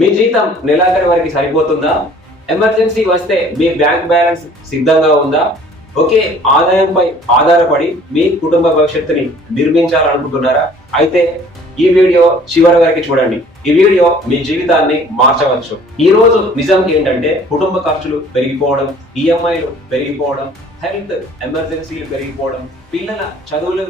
మీ జీతం నెలాఖరి వరకు సరిపోతుందా? ఎమర్జెన్సీ వస్తే మీ బ్యాంక్ బ్యాలెన్స్ సిద్ధంగా ఉందా? ఒకే ఆదాయంపై ఆధారపడి మీ కుటుంబ భవిష్యత్తుని నిర్మించాలనుకుంటున్నారా? అయితే ఈ వీడియో చివరి వరకు చూడండి. ఈ వీడియో మీ జీవితాన్ని మార్చవచ్చు. ఈ రోజు నిజం ఏంటంటే కుటుంబ ఖర్చులు పెరిగిపోవడం ఈఎంఐలు పెరిగిపోవడం హెల్త్ ఎమర్జెన్సీలు పెరిగిపోవడం పిల్లల చదువులు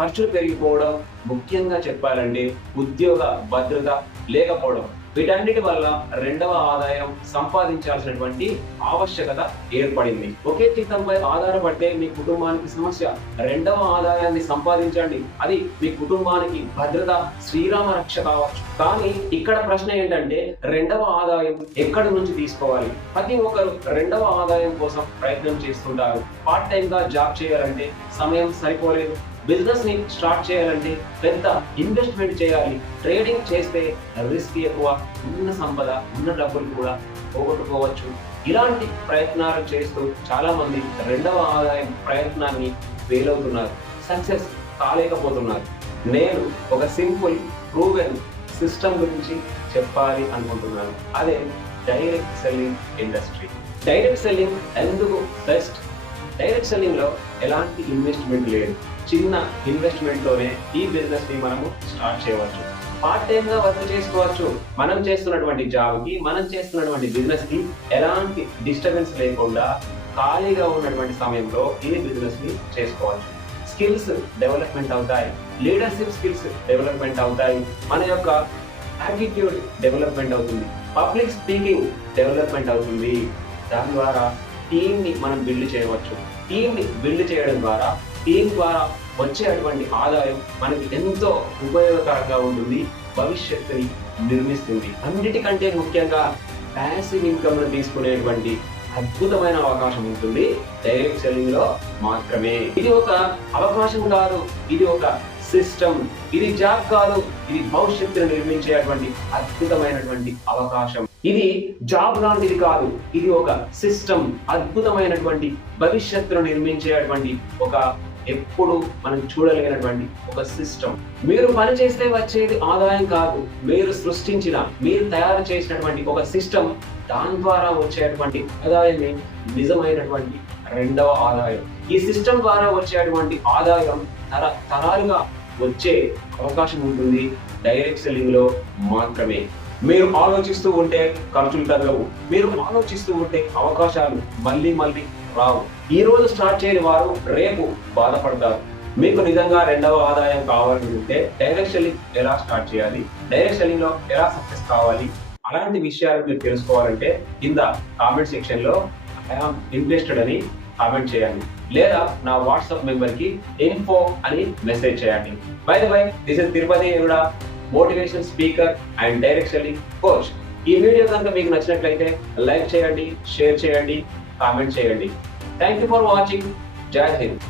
ఖర్చులు పెరిగిపోవడం ముఖ్యంగా చెప్పాలంటే ఉద్యోగ భద్రత లేకపోవడం. వీటన్నిటి వల్ల రెండవ ఆదాయం సంపాదించాల్సినటువంటి ఆవశ్యకత ఏర్పడింది. ఒకే జీతంపై ఆధారపడితే మీ కుటుంబానికి సమస్య. రెండవ ఆదాయాన్ని సంపాదించండి. అది మీ కుటుంబానికి భద్రత శ్రీరామ రక్ష కావచ్చు. కానీ ఇక్కడ ప్రశ్న ఏంటంటే రెండవ ఆదాయం ఎక్కడి నుంచి తీసుకోవాలి? ప్రతి ఒక్కరు రెండవ ఆదాయం కోసం ప్రయత్నం చేస్తుంటారు. పార్ట్ టైం గా జాబ్ చేయాలంటే సమయం సరిపోలేదు. బిజినెస్ని స్టార్ట్ చేయాలంటే పెద్ద ఇన్వెస్ట్మెంట్ చేయాలి. ట్రేడింగ్ చేస్తే రిస్క్ ఎక్కువ ఉన్న సంపద ఉన్న డబ్బులు కూడా పోగొట్టుకోవచ్చు. ఇలాంటి ప్రయత్నాలు చేస్తూ చాలా మంది రెండవ ఆదాయం ప్రయత్నాన్ని ఫెయిల్ అవుతున్నారు సక్సెస్ కాలేకపోతున్నారు. నేను ఒక సింపుల్ ప్రూవెన్ సిస్టమ్ గురించి చెప్పాలి అనుకుంటున్నాను. అదే direct selling industry. Direct selling ఎందుకు బెస్ట్? డైరెక్ట్ సెల్లింగ్లో ఎలాంటి ఇన్వెస్ట్మెంట్ లేదు. చిన్న ఇన్వెస్ట్మెంట్లోనే ఈ బిజినెస్ని మనము స్టార్ట్ చేయవచ్చు. పార్ట్ టైంగా వర్క్ చేసుకోవచ్చు. మనం చేస్తున్నటువంటి జాబ్కి మనం చేస్తున్నటువంటి బిజినెస్కి ఎలాంటి డిస్టర్బెన్స్ లేకుండా ఖాళీగా ఉన్నటువంటి సమయంలో ఈ బిజినెస్ని చేసుకోవచ్చు. స్కిల్స్ డెవలప్మెంట్ అవుతాయి. లీడర్షిప్ స్కిల్స్ డెవలప్మెంట్ అవుతాయి. మన యొక్క యాటిట్యూడ్ డెవలప్మెంట్ అవుతుంది. పబ్లిక్ స్పీకింగ్ డెవలప్మెంట్ అవుతుంది. దాని ద్వారా టీమ్ని మనం బిల్డ్ చేయవచ్చు. టీమ్ని బిల్డ్ చేయడం ద్వారా టీం ద్వారా వచ్చేటువంటి ఆదాయం మనకి ఎంతో ఉపయోగకరంగా ఉంటుంది భవిష్యత్తుని నిర్మిస్తుంది. అన్నిటికంటే ముఖ్యంగా ప్యాసివ్ ఇన్కమ్ను తీసుకునేటువంటి అద్భుతమైన అవకాశం ఉంటుంది. డైరెక్ట్ సెల్లింగ్లో మాత్రమే. ఇది ఒక అవకాశం కాదు ఇది ఒక సిస్టమ్ ఇది జాబ్ కాదు ఇది భవిష్యత్తును నిర్మించేటువంటి అద్భుతమైనటువంటి అవకాశం. ఇది జాబ్ లాంటిది కాదు. ఇది ఒక సిస్టమ్ అద్భుతమైనటువంటి భవిష్యత్తును నిర్మించేటువంటి ఒక ఎప్పుడు మనం చూడలేనటువంటి ఒక సిస్టమ్. మీరు పని చేస్తే వచ్చేది ఆదాయం కాదు. మీరు సృష్టించిన మీరు తయారు చేసినటువంటి ఒక సిస్టమ్ దాని ద్వారా వచ్చేటువంటి ఆదాయమే నిజమైనటువంటి రెండవ ఆదాయం. ఈ సిస్టమ్ ద్వారా వచ్చేటువంటి ఆదాయం తర తరాలుగా వచ్చే అవకాశం ఉంటుంది. డైరెక్ట్ సెల్లింగ్లో మాత్రమే. మీరు ఆలోచిస్తూ ఉంటే ఖర్చులు తగ్గవు మీరు ఆలోచిస్తూ ఉంటే అవకాశాలు మళ్ళీ మళ్ళీ రావు. ఈ రోజు స్టార్ట్ చేయని వారు రేపు బాధపడతారు. మీకు నిజంగా రెండవ ఆదాయం కావాలనుకుంటే డైరెక్ట్ సెల్లింగ్ ఎలా స్టార్ట్ చేయాలి? డైరెక్ట్ సెల్లింగ్లో ఎలా సక్సెస్ కావాలి? అలాంటి విషయాలు మీరు తెలుసుకోవాలంటే కింద కామెంట్ సెక్షన్లో ఐఆమ్ ఇంట్రెస్టెడ్ అని కామెంట్ చేయండి. లేదా నా వాట్సాప్ మెంబర్కి ఇన్ఫో అని మెసేజ్ చేయండి. Bye bye this is Tirupati ఎరుడా motivation speaker and direct selling coach. ఈ వీడియో కనుక మీకు నచ్చినట్లయితే లైక్ చేయండి షేర్ చేయండి కామెంట్ చేయండి. థ్యాంక్ యూ ఫర్ వాచింగ్ జై హింద్